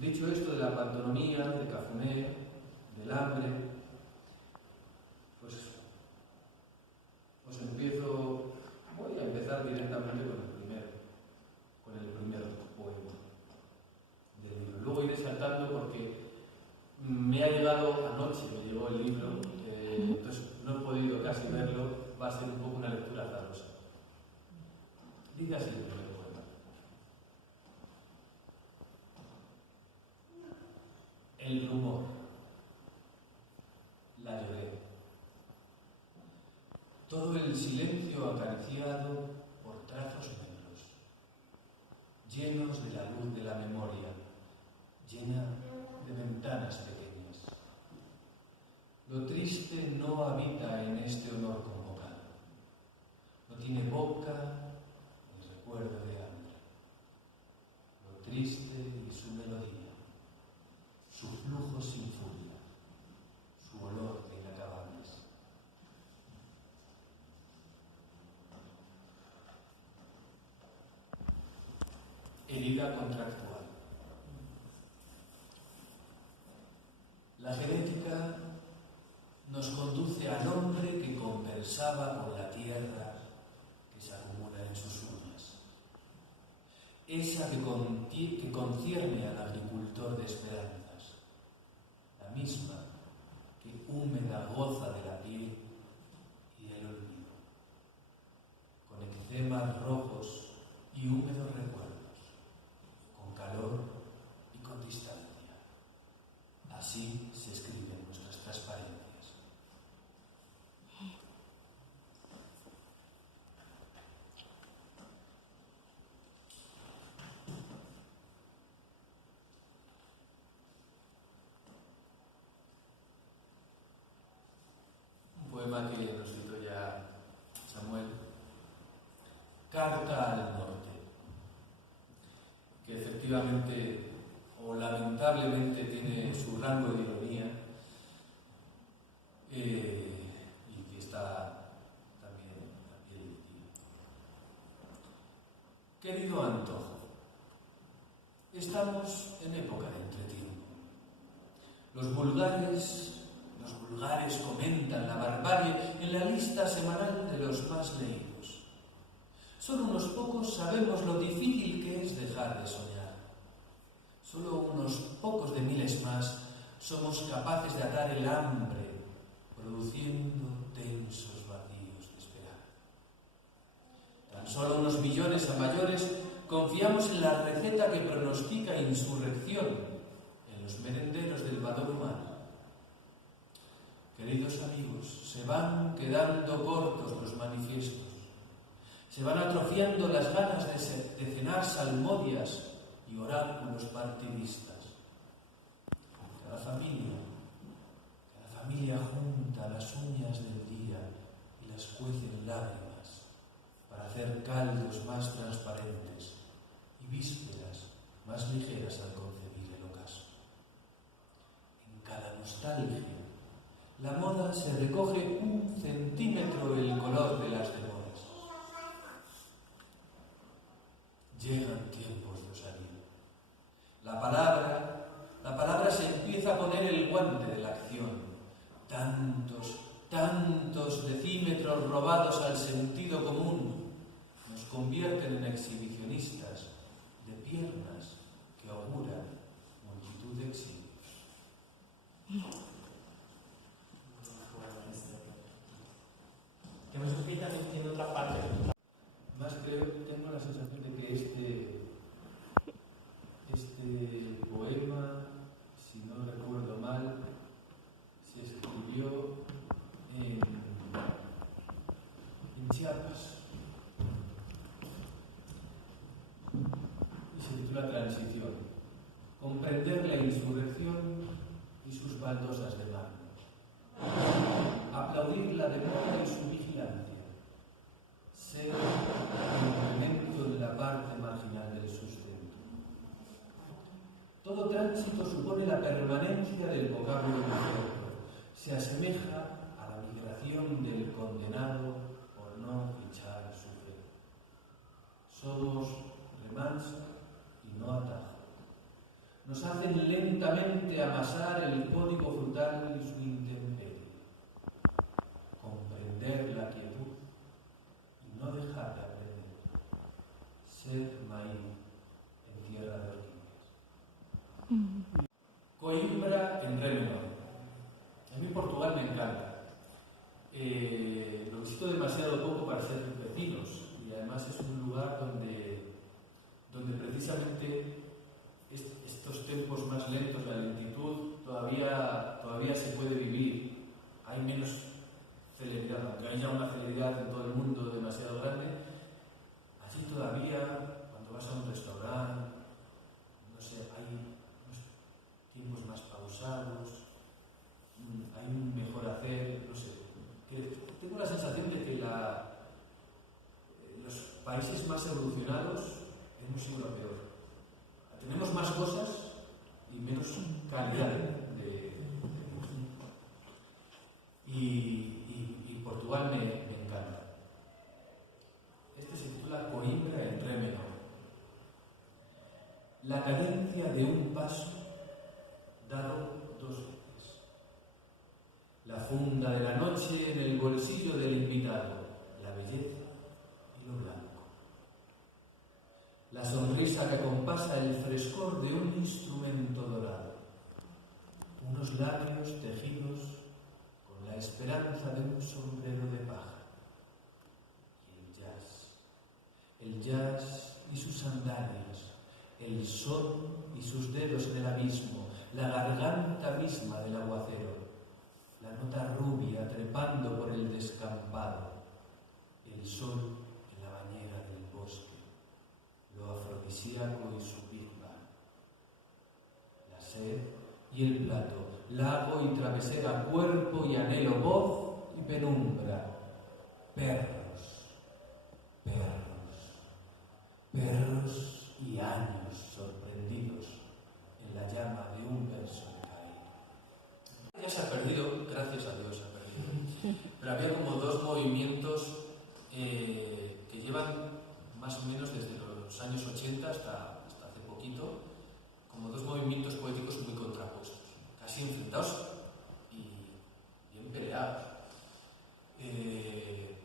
Dicho esto de la pantonomía, de Cafuné, del hambre, pues voy a empezar directamente con el primer poema del libro. Luego iré saltando porque me ha llegado anoche, me llegó el libro, entonces no he podido casi verlo, va a ser un poco una lectura azarosa. Dice así el primer poema. El rumor. La lloré. Todo el silencio acariciado por trazos negros, llenos de la luz de la memoria, llena de ventanas pequeñas. Lo triste no habita en este honor convocado. No tiene boca ni recuerdo de hambre. Lo triste y su melodía, su flujo sin furia, su olor de inacabables. Herida contractual. La genética nos conduce al hombre que conversaba con la tierra que se acumula en sus uñas. Esa que concierne al agricultor de esperanzas. La misma que húmeda goza de la piel y el olvido. Con eczemas rojos y húmedos recuerdos. Con calor y con distancia. Así se escriben nuestras transparencias. Un poema que nos citó ya Samuel. Carta al norte. Que efectivamente o lamentablemente tiene su rango de ironía y que está también a pie de tiro. Querido Antojo, estamos en época de entretiempo. Los vulgares comentan la barbarie en la lista semanal de los más leídos. Solo unos pocos sabemos lo difícil que es dejar de soñar. Solo unos pocos de miles más somos capaces de atar el hambre, produciendo tensos vacíos de esperar. Tan solo unos millones a mayores confiamos en la receta que pronostica insurrección en los merenderos del valor humano. Queridos amigos, se van quedando cortos los manifiestos. Se van atrofiando las ganas de cenar salmodias y oráculos partidistas. Cada familia junta las uñas del día y las cuece en lágrimas para hacer caldos más transparentes y vísperas más ligeras al concebir el ocaso. En cada nostalgia, la moda se recoge 1 centímetro el color de las demoras. Llegan tiempos de osadía. La palabra se empieza a poner el guante de la acción. Tantos decímetros robados al sentido común nos convierten en exhibicionistas de piernas que auguran multitud de exilios. Que me sugiere también tiene otra parte. Más tengo la sensación de que este poema, si no recuerdo mal, se escribió en Chiapas y se titula Transición. Comprender la insurrección y sus baldosas de mármol. Aplaudir la demora y su vigilancia. Ser complemento en la parte marginal del sustento. Todo tránsito supone la permanencia del vocablo imperfecto. Se asemeja a la migración del condenado por no fichar su fe. Somos remanso y no atajo. nos hacen lentamente amasar el código frutal y su intemperie, comprender la quietud y no dejar de aprender, ser maíz en tierra de orquídeas. Coimbra en re menor. A mí Portugal me encanta. Lo visito demasiado poco para ser vecinos y además es un lugar donde precisamente estos tempos más lentos, la lentitud, todavía se puede vivir. Hay menos celeridad, aunque haya una celeridad en todo el mundo demasiado grande, allí todavía, cuando vas a un restaurante, no sé, hay unos tiempos más pausados, hay un mejor hacer, no sé. Tengo la sensación de que los países más evolucionados hemos sido lo peor. Tenemos más cosas y menos calidad de y Portugal me encanta. Este se titula Coimbra en re menor. La cadencia de un paso dado 2 veces. La funda de la noche en el bolsillo del invitado, la belleza y lo blanco. La sonrisa que acompasa el frescor de un instrumento dorado. Unos labios tejidos con la esperanza de un sombrero de paja. Y el jazz y sus sandalias, el son y sus dedos en el abismo, la garganta misma del aguacero, la nota rubia trepando por el descampado, el sol en la bañera del bosque, lo afrodisíaco y su Big Bang, la sed y el plato, lago y travesera, cuerpo y anhelo, voz y penumbra, perros, perros, perros y años sorprendidos en la llama de un verso de Caín. Ya se ha perdido, gracias a Dios se ha perdido, pero había como 2 movimientos que llevan más o menos desde los años 80 hasta hace poquito, como 2 movimientos poéticos muy contrapuestos, casi enfrentados y bien peleados. El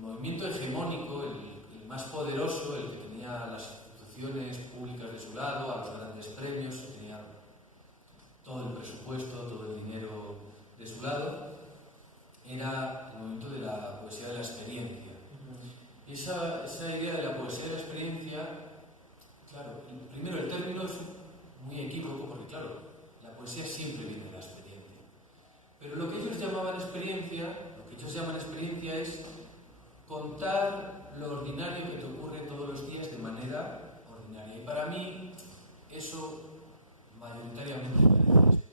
movimiento hegemónico, el más poderoso, el que tenía las instituciones públicas de su lado, a los grandes premios, tenía todo el presupuesto, todo el dinero de su lado, era el movimiento de la poesía de la experiencia. Y esa idea de la poesía de la experiencia, claro, primero el término es muy equívoco porque, claro, la poesía siempre viene de la experiencia. Pero lo que ellos llaman experiencia es contar lo ordinario que te ocurre todos los días de manera ordinaria. Y para mí, eso mayoritariamente parece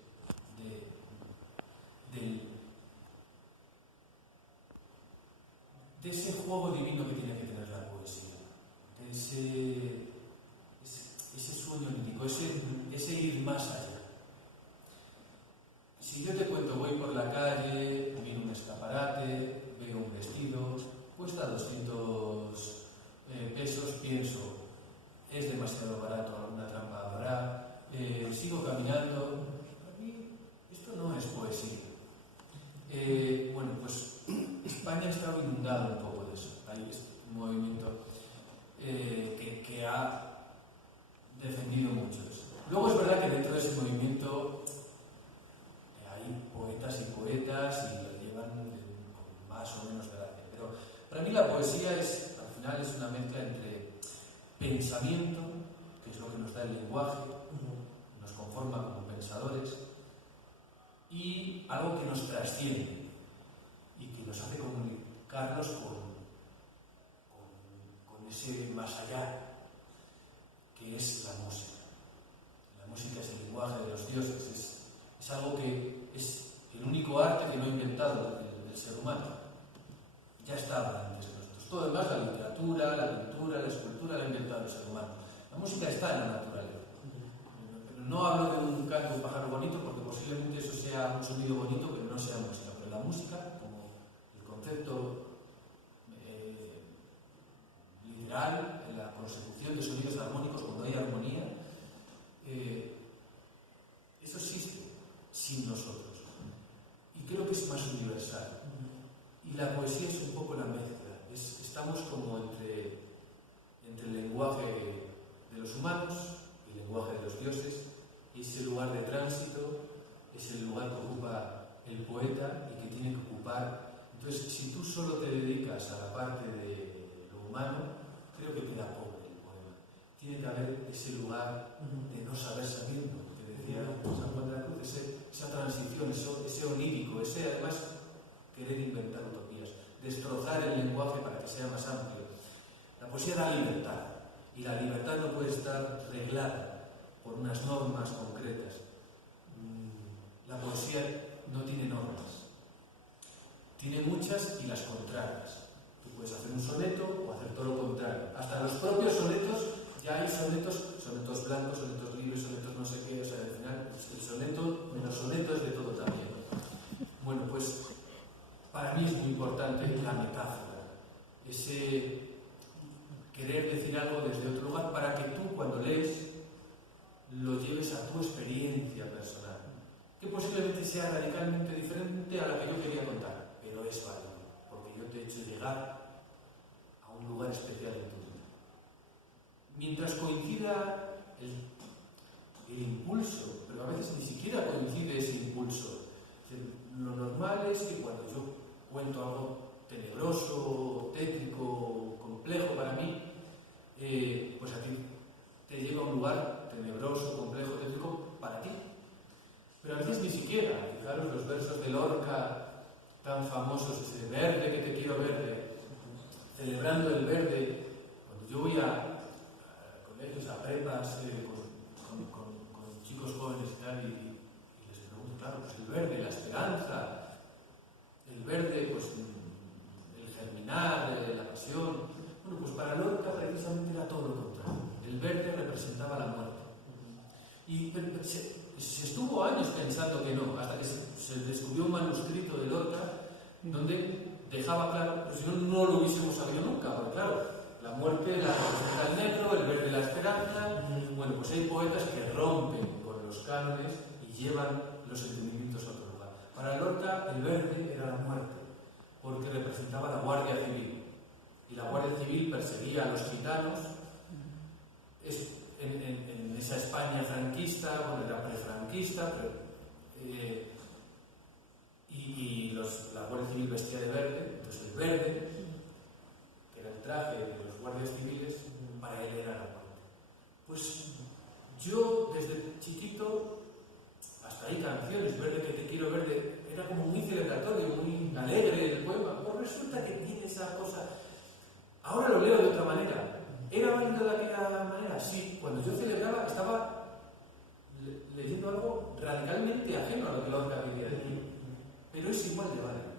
de ese juego divino que tiene que tener la poesía, de ese sueño lírico, ese ir más allá. Si yo te cuento, voy por la calle, miro un escaparate, veo un vestido, cuesta 200 pesos, pienso, es demasiado barato, alguna trampa habrá, sigo caminando. Para mí esto no es poesía. Bueno, pues España está inundada un poco de eso. Hay un movimiento que ha defendido mucho eso. Luego es verdad que dentro de ese movimiento hay poetas y lo llevan con más o menos gracia. Pero para mí la poesía al final es una mezcla entre pensamiento, que es lo que nos da el lenguaje, nos conforma como pensadores, y algo que nos trasciende y que nos hace comunicarnos con ese más allá, que es la música. La música es el lenguaje de los dioses, es algo que es el único arte que no ha inventado el ser humano. Ya estaba antes de nosotros. Todo lo demás, la literatura, la pintura, la escultura, la ha inventado el ser humano. La música está en la naturaleza. No hablo de un canto, un pájaro bonito, porque posiblemente eso sea un sonido bonito, pero no sea música. Pero la música, como el concepto literal, la consecución de sonidos armónicos, cuando hay armonía, que es más universal. Y la poesía es un poco la mezcla. Estamos como entre el lenguaje de los humanos y el lenguaje de los dioses, y ese lugar de tránsito es el lugar que ocupa el poeta y que tiene que ocupar. Entonces, si tú solo te dedicas a la parte de lo humano, creo que queda pobre el poema. Tiene que haber ese lugar de no saber sabiendo, que decía San Juan de la Cruz, esa transición, ese onírico, ese además querer inventar utopías, destrozar el lenguaje para que sea más amplio. La poesía da libertad, y la libertad no puede estar reglada por unas normas concretas. La poesía no tiene normas, tiene muchas y las contrarias. Tú puedes hacer un soneto o hacer todo lo contrario. Hasta los propios sonetos, ya hay sonetos blancos, sonetos libres, sonetos no sé qué, o sea, al final el soneto menos soneto es de todo también. Bueno, pues para mí es muy importante la metáfora, ese querer decir algo desde otro lugar para que tú cuando lees lo lleves a tu experiencia personal, que posiblemente sea radicalmente diferente a la que yo quería contar, pero es válido, porque yo te he hecho llegar a un lugar especial en tu vida. Mientras coincida el impulso, pero a veces ni siquiera coincide ese impulso. Lo normal es que cuando yo cuento algo tenebroso, tétrico, complejo para mí, pues a ti te lleva a un lugar tenebroso, complejo, tétrico para ti. Pero a veces ni siquiera. Fijaros los versos de Lorca tan famosos, ese verde que te quiero verde, celebrando el verde. Cuando yo voy a colegios, a prepas, con chicos jóvenes y tal, y les pregunto, claro, pues el verde, la esperanza, el verde, pues el germinar, la pasión. Bueno, pues para Lorca precisamente era todo lo contrario. El verde representaba la muerte. Y se estuvo años pensando que no, hasta que se descubrió un manuscrito de Lorca donde dejaba claro, pero si no, no lo hubiésemos sabido nunca, porque claro, la muerte la representa el negro, el verde la esperanza. Bueno, pues hay poetas que rompen con los cánones y llevan los entendimientos a otro lugar. Para Lorca el verde era la muerte, porque representaba la Guardia Civil. Y la Guardia Civil perseguía a los gitanos en esa España franquista, bueno, era prefranquista, pero, la Guardia Civil vestía de verde, entonces el verde, que era el traje de los guardias civiles, para él era la muerte. Pues yo desde chiquito, hasta hay canciones, verde que te quiero verde, era como muy celebratorio, muy alegre el poema, pues resulta que tiene esa cosa. Ahora lo leo de otra manera. ¿Era válido de aquella manera? Sí. Cuando yo celebraba, estaba leyendo algo radicalmente ajeno a lo que Lorca quería decir. Pero es igual de válido.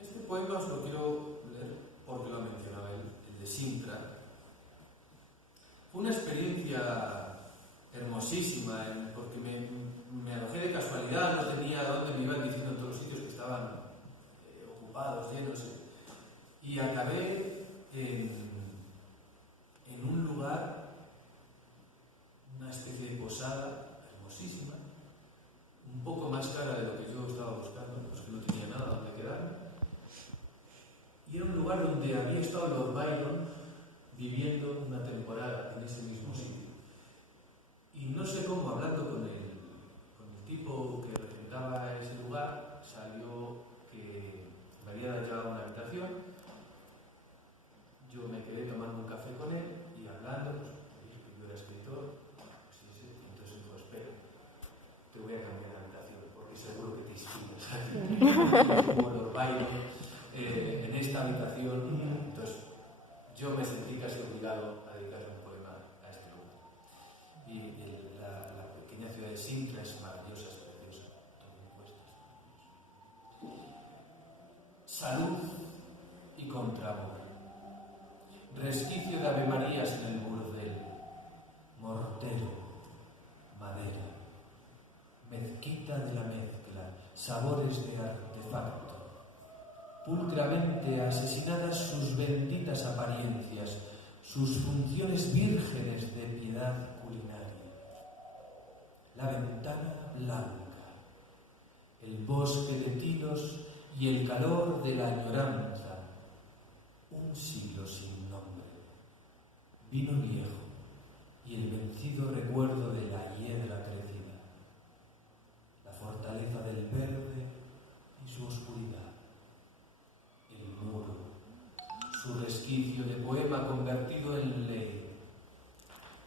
Este poema os lo quiero leer porque lo mencionaba él, el de Sintra. Fue una experiencia hermosísima, porque me alojé de casualidad, no tenía a dónde me iban diciendo en todos los sitios que estaban ocupados, llenos. Y acabé en un lugar, una especie de posada hermosísima, un poco más cara de lo que yo estaba buscando, pues que no tenía nada donde quedarme. Y era un lugar donde había estado Lord Byron viviendo una temporada en ese mismo sitio. Y no sé cómo, hablando con el tipo que regentaba ese lugar, salió que me había llevado a una habitación. Yo me quedé tomando un café con él y hablando, pues yo era escritor, pues, sí, entonces dijo, espera, te voy a cambiar de habitación, porque seguro que te inspiras aquí, como Lord Byron, en esta habitación. Entonces yo me sentí casi obligado a dedicarle un poema a este lugar. Y la pequeña ciudad de Sintra es maravillosa, es preciosa, todo impuesto. Salud y contraamor. Resquicio de Ave Marías en el burdel, mortero, madera, mezquita de la mezcla, sabores de artefacto, pulcramente asesinadas sus benditas apariencias, sus funciones vírgenes de piedad culinaria. la ventana blanca, el bosque de tilos y el calor de la añoranza, un siglo sin nombre, vino viejo y el vencido recuerdo de la hiedra crecida, la fortaleza del verde y su oscuridad, el muro, su resquicio de poema convertido en ley,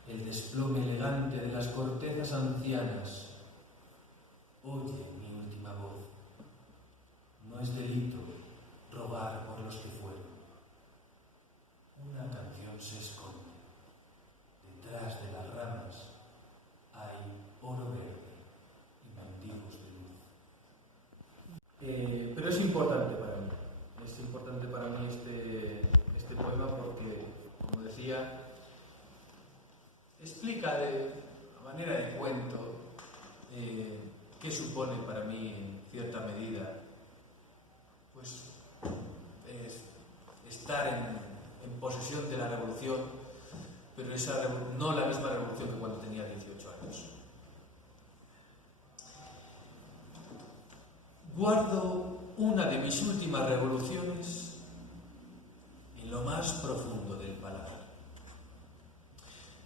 el desplome elegante de las cortezas ancianas. Oye mi última voz, no es delito rogar por los que fueron. Una canción se esconde, detrás de las ramas hay oro verde y mendigos de luz. Pero es importante para mí este poema porque, como decía, explica de manera de cuento qué supone para mí en cierta medida pues estar en posesión de la revolución, pero no la misma revolución que cuando tenía 18 años. Guardo una de mis últimas revoluciones en lo más profundo del paladar.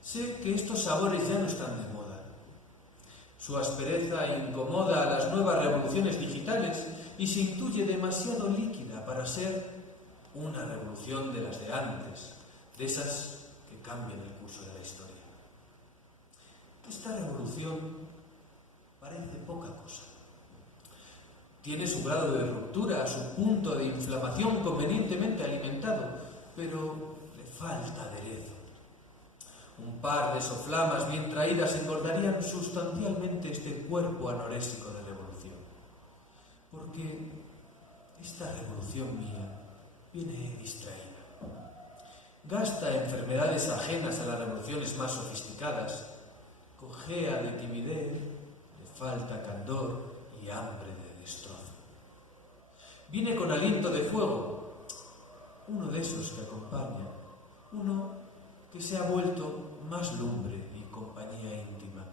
Sé que estos sabores ya no están de moda. Su aspereza incomoda a las nuevas revoluciones digitales y se intuye demasiado líquida para ser una revolución de las de antes, de esas que cambian el curso de la historia. Esta revolución parece poca cosa. Tiene su grado de ruptura, su punto de inflamación convenientemente alimentado, pero le falta aderezo. Un par de soflamas bien traídas engordarían sustancialmente este cuerpo anorésico de revolución. Porque esta revolución mía viene distraída. Gasta enfermedades ajenas a las revoluciones más sofisticadas, cojea de timidez, le falta candor y hambre de destrozo. Viene con aliento de fuego, uno de esos que acompaña, uno que se ha vuelto más lumbre y compañía íntima.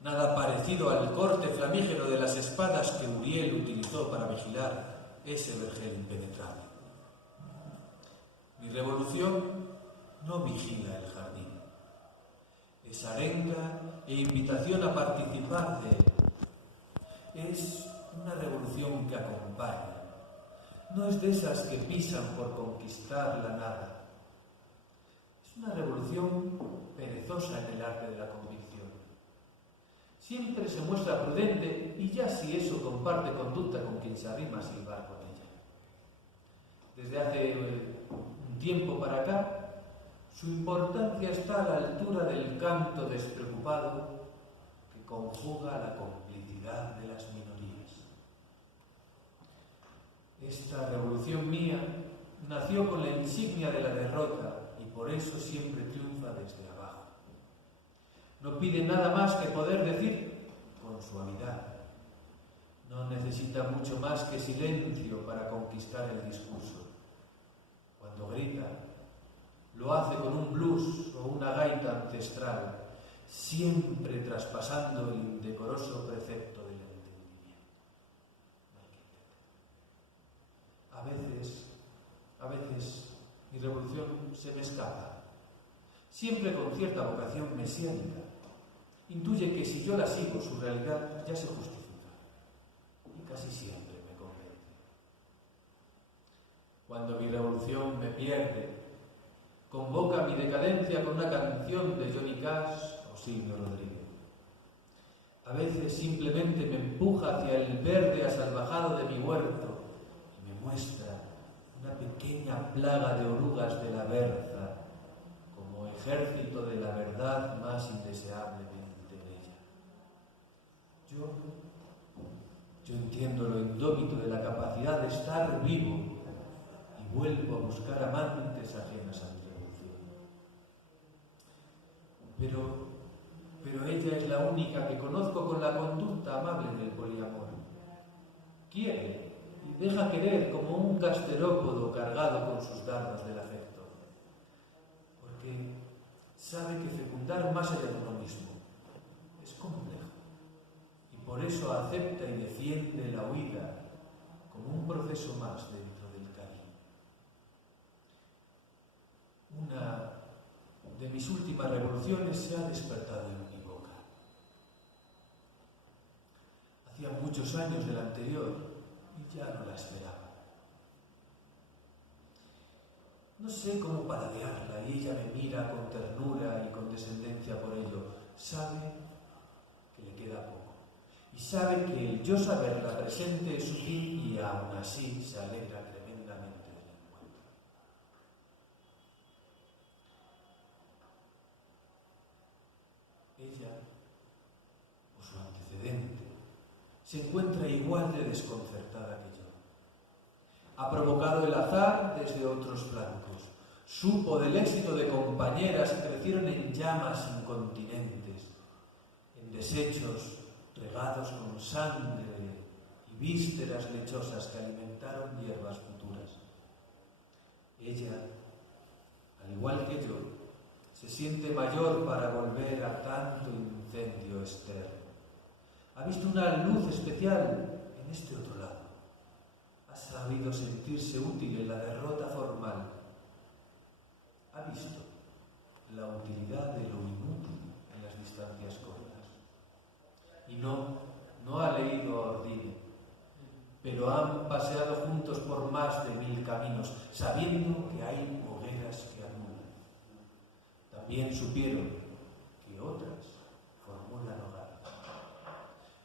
Nada parecido al corte flamígero de las espadas que Uriel utilizó para vigilar ese vergel impenetrable. Mi revolución no vigila el jardín. Es arenga e invitación a participar de él. Es una revolución que acompaña. No es de esas que pisan por conquistar la nada. Es una revolución perezosa en el arte de la convicción. Siempre se muestra prudente y ya si eso comparte conducta con quien se arrima a silbar con ella. Desde hace un tiempo para acá, su importancia está a la altura del canto despreocupado que conjuga la complicidad de las minorías. Esta revolución mía nació con la insignia de la derrota y por eso siempre triunfa desde abajo. No pide nada más que poder decir con suavidad. No necesita mucho más que silencio para conquistar el discurso. Cuando grita, lo hace con un blues o una gaita ancestral, siempre traspasando el indecoroso precepto del entendimiento. A veces, mi revolución se me escapa, siempre con cierta vocación mesiánica. Intuye que si yo la sigo, su realidad ya se justifica, y casi siempre me convence. Cuando mi revolución me pierde, convoca mi decadencia con una canción de Johnny Cash o Silvio Rodríguez. A veces simplemente me empuja hacia el verde asalvajado de mi huerto y me muestra una pequeña plaga de orugas de la berza como ejército de la verdad más indeseablemente bella. Yo entiendo lo indómito de la capacidad de estar vivo y vuelvo a buscar amantes ajenas a mi revolución. Pero ella es la única que conozco con la conducta amable del poliamor. Quiere y deja querer como un gasterópodo cargado con sus dardos del afecto. Porque sabe que fecundar más allá de uno mismo es complejo. por eso acepta y defiende la huida como un proceso más dentro del cariño. Una de mis últimas revoluciones se ha despertado en mi boca. Hacía muchos años del anterior y ya no la esperaba. No sé cómo paladearla y ella me mira con ternura y con descendencia por ello. Sabe que le queda poco. Y sabe que el yo saberla presente es su fin y aún así se alegra tremendamente del encuentro. Ella, o su antecedente, se encuentra igual de desconcertada que yo. Ha provocado el azar desde otros flancos. Supo del éxito de compañeras que crecieron en llamas incontinentes, en desechos regados con sangre y vísceras lechosas que alimentaron hierbas futuras. Ella, al igual que yo, se siente mayor para volver a tanto incendio externo. Ha visto una luz especial en este otro lado. Ha sabido sentirse útil en la derrota formal. Ha visto la utilidad de lo inútil en las distancias cortas. Y no ha leído a Ordine, pero han paseado juntos por más de 1000 caminos, sabiendo que hay hogueras que anulan. También supieron que otras formulan hogar.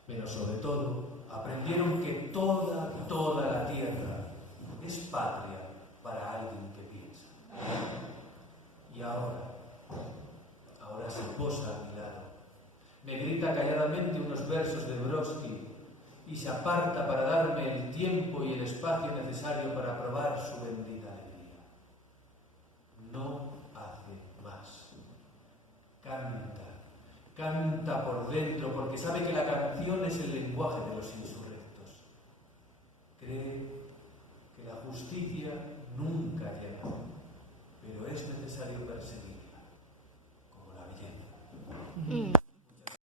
Pero sobre todo, aprendieron que toda la tierra es patria para alguien que piensa. Y ahora se posa a mi lado. Me grita calladamente unos versos de Brodsky y se aparta para darme el tiempo y el espacio necesario para probar su bendita alegría. No hace más. Canta por dentro porque sabe que la canción es el lenguaje de los insurrectos. Cree que la justicia nunca llega, pero es necesario perseguir.